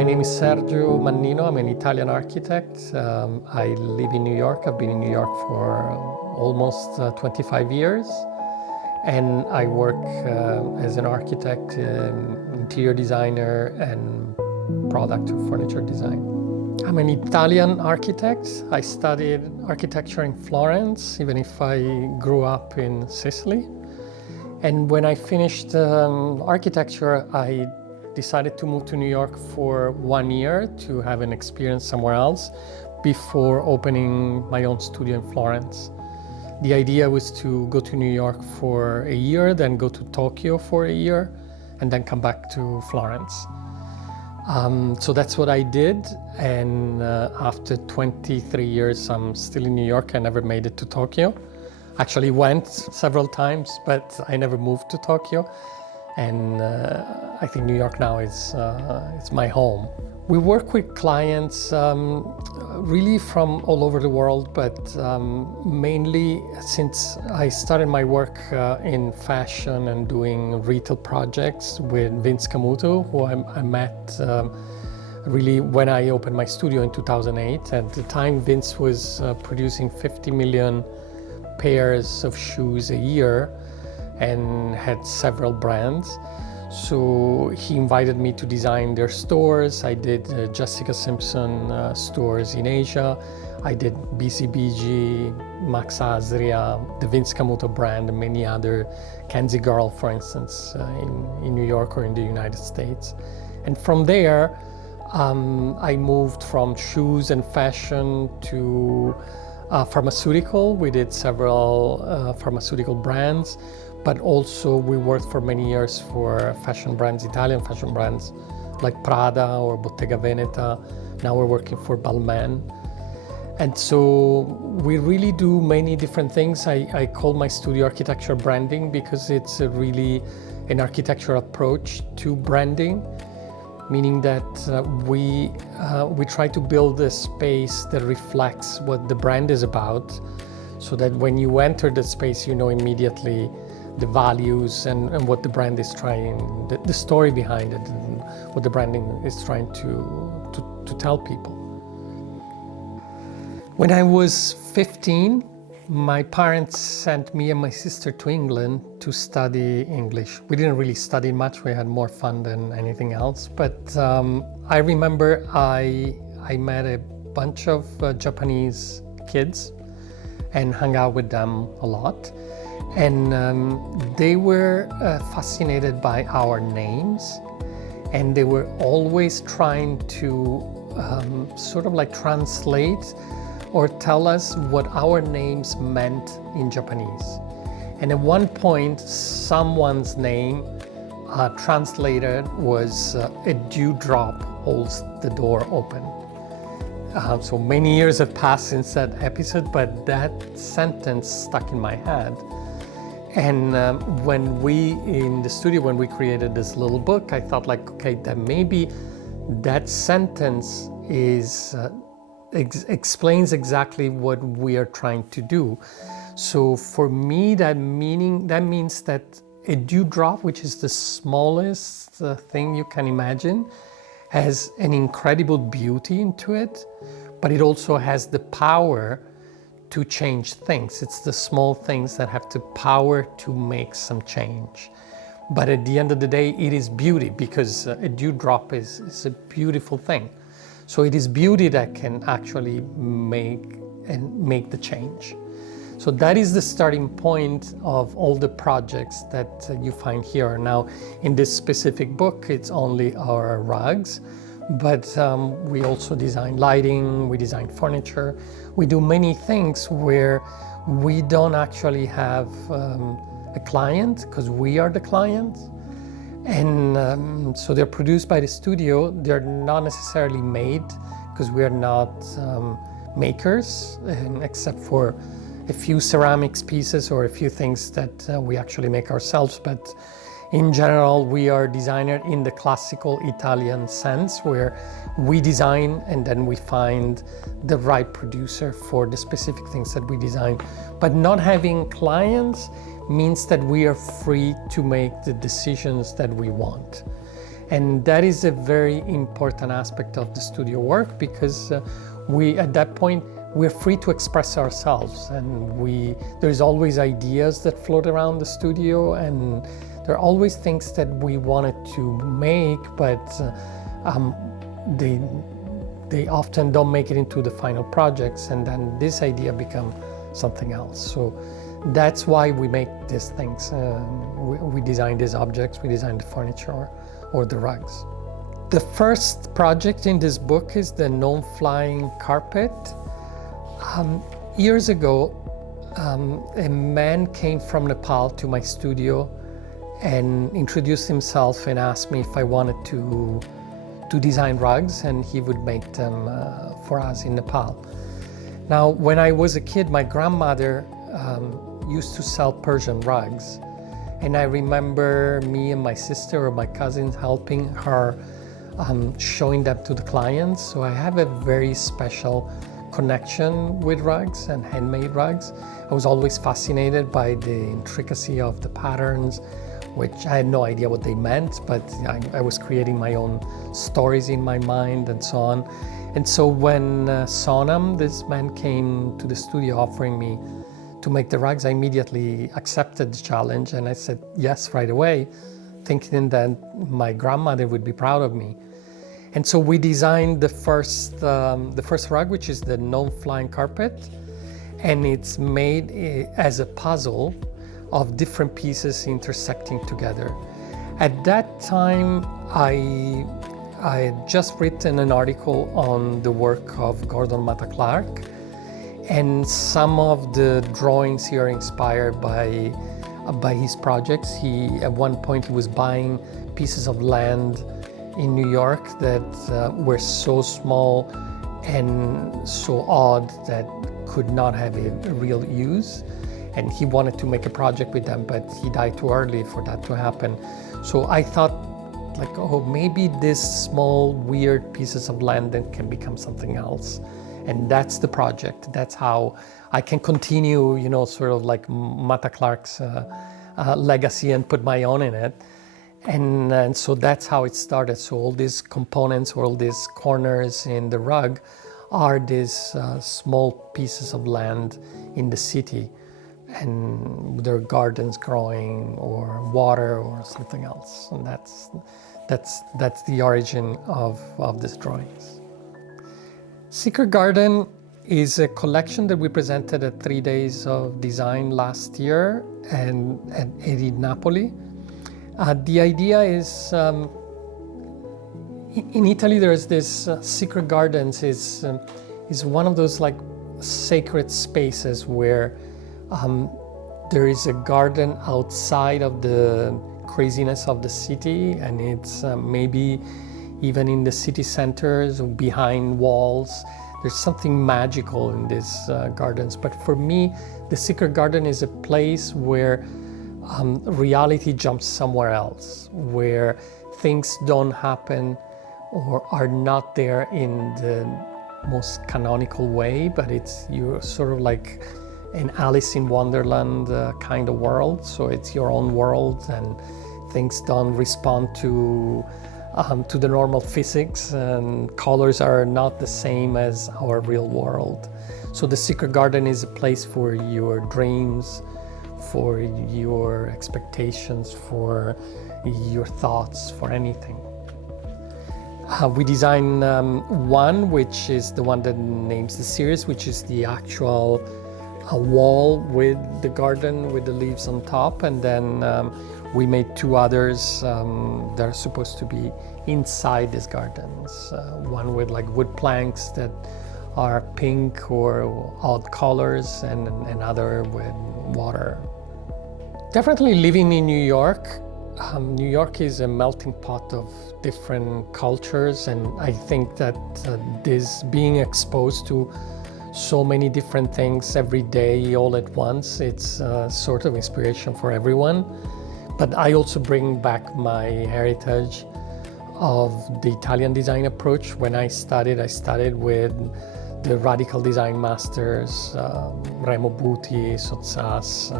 My name is Sergio Mannino. I'm an Italian architect. I live in New York. I've been in New York for almost 25 years. And I work as an architect, interior designer, and product furniture design. I'm an Italian architect. I studied architecture in Florence, even if I grew up in Sicily. And when I finished architecture, I decided to move to New York for 1 year to have an experience somewhere else before opening my own studio in Florence. The idea was to go to New York for a year, then go to Tokyo for a year, and then come back to Florence. So that's what I did, and after 23 years, I'm still in New York. I never made it to Tokyo. Actually went several times, but I never moved to Tokyo. And I think New York now is it's my home. We work with clients really from all over the world, but mainly since I started my work in fashion and doing retail projects with Vince Camuto, who I met really when I opened my studio in 2008. At the time, Vince was producing 50 million pairs of shoes a year and had several brands. So he invited me to design their stores. I did Jessica Simpson stores in Asia. I did BCBG, Max Azria, the Vince Camuto brand, and many other, Kenzie Girl, for instance, in New York or in the United States. And from there, I moved from shoes and fashion to pharmaceutical. We did several pharmaceutical brands, but also we worked for many years for fashion brands, Italian fashion brands like Prada or Bottega Veneta. Now we're working for Balmain. And so we really do many different things. I call my studio architecture branding because it's really an architectural approach to branding, meaning that we try to build a space that reflects what the brand is about, so that when you enter the space, you know immediately the values and what the brand is trying, the story behind it, and what the branding is trying to tell people. When I was 15, my parents sent me and my sister to England to study English. We didn't really study much. We had more fun than anything else. But I remember I met a bunch of Japanese kids and hung out with them a lot. And they were fascinated by our names, and they were always trying to sort of like translate or tell us what our names meant in Japanese. And at one point, someone's name translated was a dewdrop holds the door open. So many years have passed since that episode, but that sentence stuck in my head. And when we, in the studio, when we created this little book, I thought like, okay, that maybe that sentence is explains exactly what we are trying to do. So for me, that means that a dewdrop, which is the smallest thing you can imagine, has an incredible beauty into it, but it also has the power to change things. It's the small things that have the power to make some change. But at the end of the day, it is beauty, because a dewdrop is a beautiful thing. So it is beauty that can actually make the change. So that is the starting point of all the projects that you find here. Now, in this specific book, it's only our rugs, but we also design lighting, we design furniture. We do many things where we don't actually have a client, because we are the client. And so they're produced by the studio. They're not necessarily made, because we are not makers, except for a few ceramics pieces or a few things that we actually make ourselves. But in general, we are designer in the classical Italian sense, where we design and then we find the right producer for the specific things that we design. But not having clients means that we are free to make the decisions that we want. And that is a very important aspect of the studio work, because at that point, we're free to express ourselves, and there's always ideas that float around the studio, and there are always things that we wanted to make, but they often don't make it into the final projects, and then this idea becomes something else. So that's why we make these things. We design these objects, we design the furniture or the rugs. The first project in this book is the non-flying carpet. Years ago, a man came from Nepal to my studio and introduced himself and asked me if I wanted to design rugs, and he would make them for us in Nepal. Now, when I was a kid, my grandmother used to sell Persian rugs, and I remember me and my sister or my cousins helping her showing them to the clients. So I have a very special connection with rugs and handmade rugs. I was always fascinated by the intricacy of the patterns, which I had no idea what they meant, but I was creating my own stories in my mind and so on. And so when Sonam, this man, came to the studio offering me to make the rugs, I immediately accepted the challenge, and I said yes right away, thinking that my grandmother would be proud of me. And so we designed the first rug, which is the non-flying carpet, and it's made as a puzzle of different pieces intersecting together. At that time, I had just written an article on the work of Gordon Matta Clark, and some of the drawings here are inspired by his projects. At one point, he was buying pieces of land in New York that were so small and so odd that could not have a real use. And he wanted to make a project with them, but he died too early for that to happen. So I thought, like, oh, maybe these small, weird pieces of land then can become something else. And that's the project. That's how I can continue, sort of like Matta Clark's legacy and put my own in it. And so that's how it started. So all these components, all these corners in the rug are these small pieces of land in the city, and there are gardens growing or water or something else. And that's the origin of these drawings. Secret Garden is a collection that we presented at 3 days of design last year and at Edit Napoli. The idea is, in Italy there's this Secret Gardens is one of those like sacred spaces where there is a garden outside of the craziness of the city, and it's maybe even in the city centers or behind walls. There's something magical in these gardens. But for me, the Secret Garden is a place where reality jumps somewhere else, where things don't happen or are not there in the most canonical way, but you're sort of like an Alice in Wonderland kind of world. So it's your own world, and things don't respond to the normal physics, and colors are not the same as our real world. So the Secret Garden is a place for your dreams, for your expectations, for your thoughts, for anything. We design one, which is the one that names the series, which is the actual wall with the garden with the leaves on top, and then we made two others that are supposed to be inside these gardens. One with like wood planks that are pink or odd colors, and another with water. Definitely living in New York. New York is a melting pot of different cultures, and I think that this being exposed to so many different things every day all at once, it's sort of inspiration for everyone. But I also bring back my heritage of the Italian design approach. When I studied with the radical design masters, Remo Buti, Sozzas.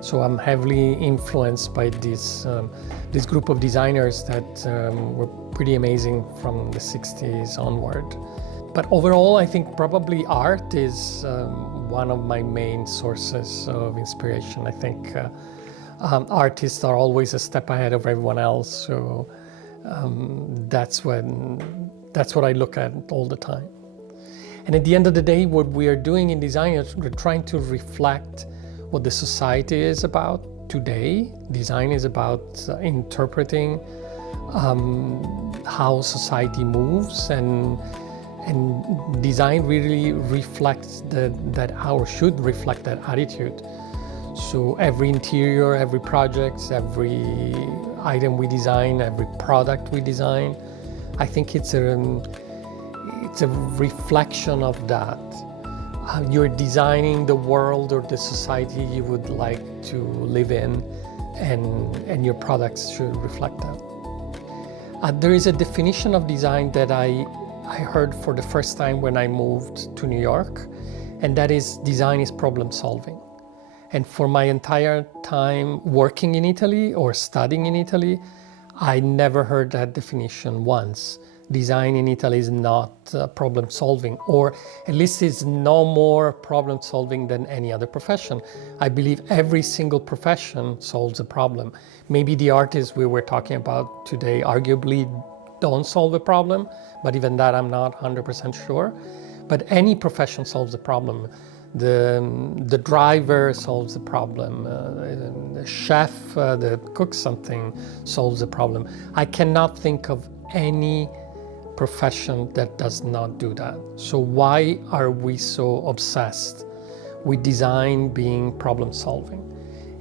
So I'm heavily influenced by this group of designers that were pretty amazing from the 60s onward. But overall, I think probably art is one of my main sources of inspiration. I think artists are always a step ahead of everyone else, so that's what I look at all the time. And at the end of the day, what we are doing in design is we're trying to reflect what the society is about today. Design is about interpreting how society moves, and design really reflects should reflect that attitude. So every interior, every project, every item we design, every product we design, I think it's a reflection of that. You're designing the world or the society you would like to live in, and your products should reflect that. There is a definition of design that I heard for the first time when I moved to New York, and that is design is problem solving. And for my entire time working in Italy or studying in Italy, I never heard that definition once. Design in Italy is not problem solving, or at least it's no more problem solving than any other profession. I believe every single profession solves a problem. Maybe the artists we were talking about today arguably don't solve a problem, but even that I'm not 100% sure. But any profession solves a problem. The driver solves the problem, the chef that cooks something solves the problem. I cannot think of any profession that does not do that. So why are we so obsessed with design being problem solving?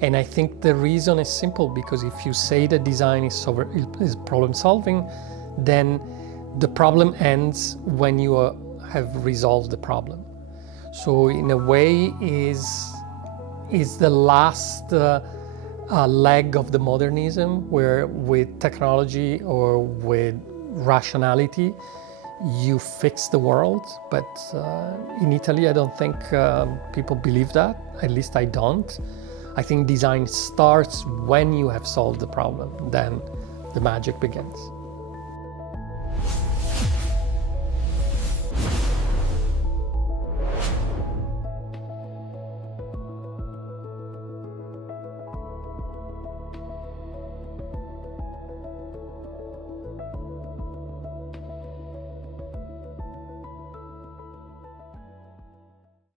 And I think the reason is simple, because if you say that design is problem solving, then the problem ends when you have resolved the problem. So in a way is the last leg of the modernism, where with technology or with rationality you fix the world. But in Italy I don't think people believe that, at least I don't. I think design starts when you have solved the problem, then the magic begins.